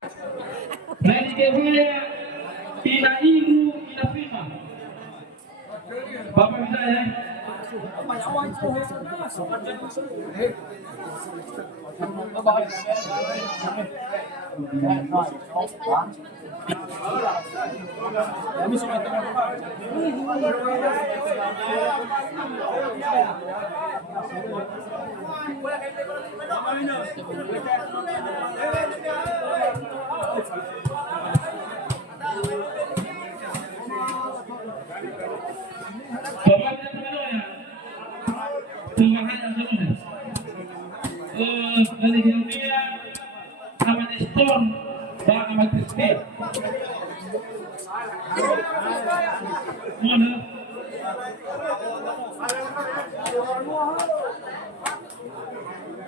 Nalikewaya inaibu inafima. Bapak bisa ya? Nalikewaya aman stone bang aman kristal. Mana?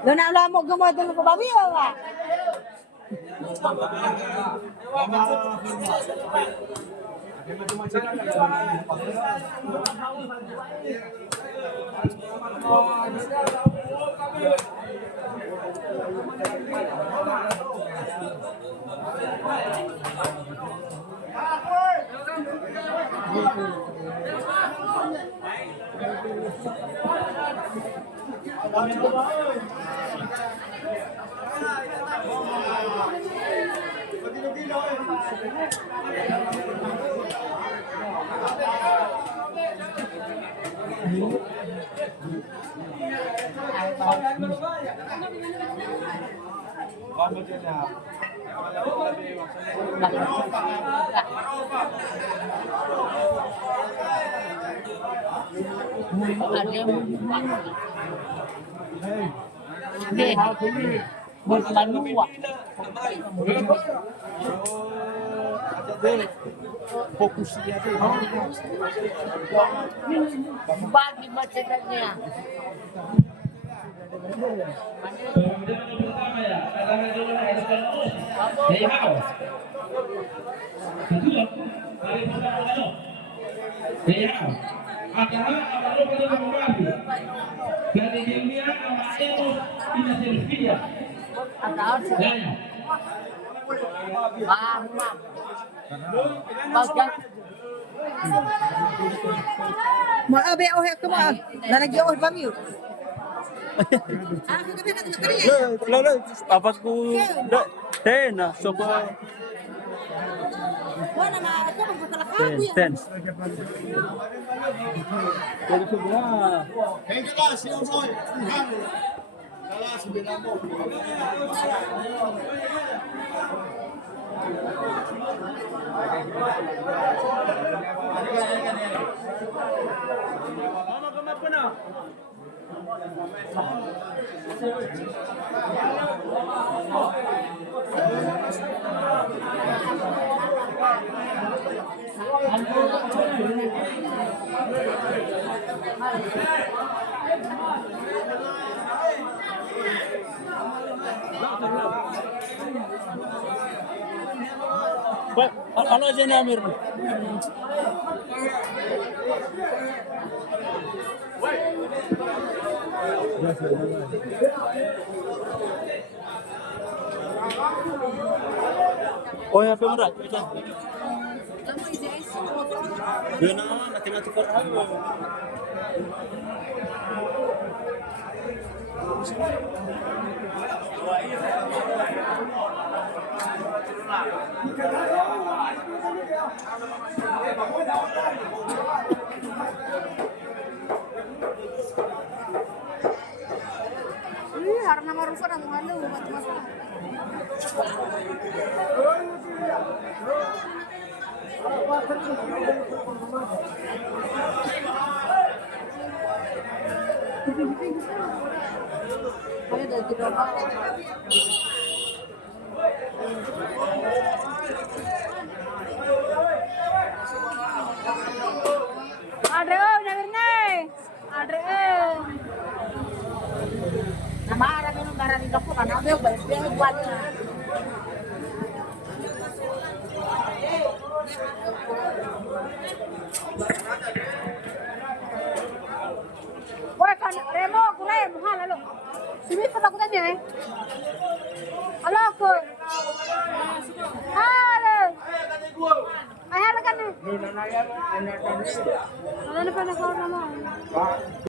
Lo nak lama gemar dengan ke babi apa? Fokus dia tu. Bagi macamnya. Pertama ya, katakan dulu ada terus. Dari how? Kedua, dari pertama dulu. Dari how? Akan apa pada kembali. Dari dunia sama itu tidak tersedia. Ya. Mak abe oh ke mak. Dah lagi oh babi. Aku kena tengok tadi. Lalu apa ku tena soba Mana nak aku nak salah aku ya. ten. Jadi semua. Kaya kelas, yung soy. Kelas, bilang mo. Mama kamat pa na. Ano aja ni Amir? Oh ya, pemerat. Yun na, natin-natin ko. Karena marufa na muhalu masalah. Ayo dah kita. Adre, Namirne. Adre. Nama orang yang negara di Jepang kan ada banyak buat. Woi kan Remo, gue mahal lalu. Sini foto aku tanya. Halo aku. Wala na pa nakaw naman.